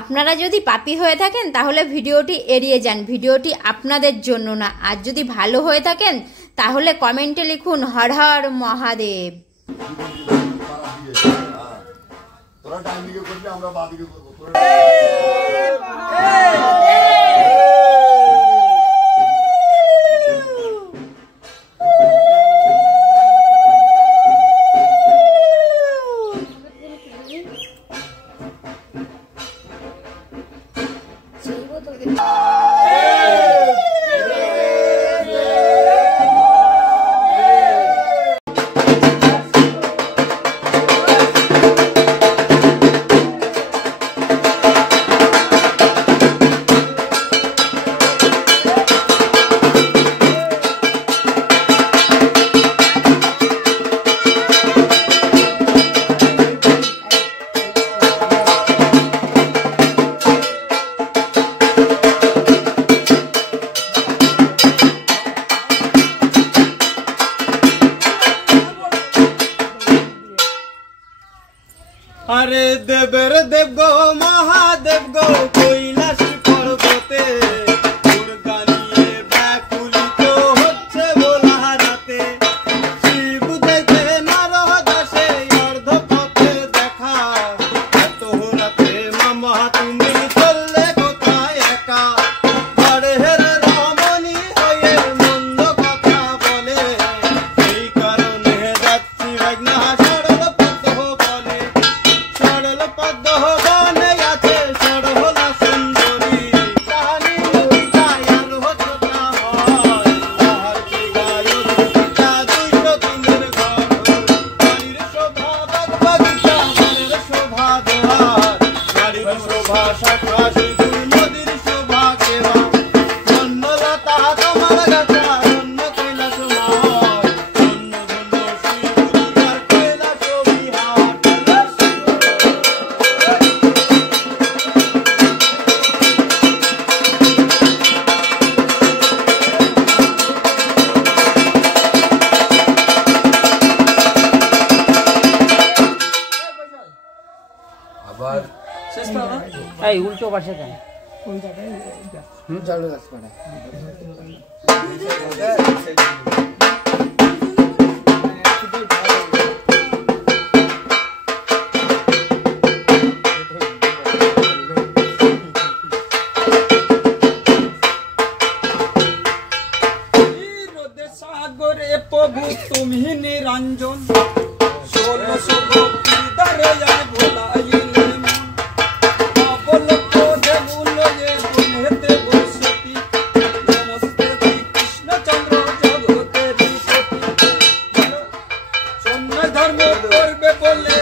আপনারা যদি পাপী হয়ে থাকেন তাহলে ভিডিওটি এড়িয়ে যান, ভিডিওটি আপনাদের জন্য না। আর যদি ভালো হয়ে থাকেন তাহলে কমেন্টে লিখুন হর হর মহাদেব। अरे देवर देव गो महादेव गो কৈলাস পর্বতে গানিয়ে ব্যাকুলিত হচ্ছে ভোলা রাতে শিব দেখে নারদ দাসে অর্ধ পথে দেখা এত রাতে মামা তুমি চললে কোথায় একা ঘরে হেরে রমণী হয়ে মন্দ কথা বলে এই কারণে যাচ্ছি ভাগনা সরল পথ বলে সরল পথ বনে আছে সরলা সুন্দরী কাহানি গায়ার হতটা হয় তাহার কি গায় তা দুইশো দিনের ঘর বাড়ির শোভা বাগবাগিচা মনের শোভা দোহার বাড়ির শোভা শাখা সিঁদুর নদীর শোভা কেবা বন্যলতা তোমার গাছা অন্য কৈলাসময় অন্য ধন্য শ্রী দুর্গার কৈলাস বিহার আবার শেষ পাওয়া এই উল্টো পাশে কেন চালু গাছ পাড়া সাগরে প্রভু তুমি নিরঞ্জন 1600 ভক্তি দরজায় ভোলাইলে মন অবলক দেবুল যে গুণেতে বসতি নমস্তে কৃষ্ণচন্দ্র জগতের পতি সন্ন্য ধর্ম করবে বলে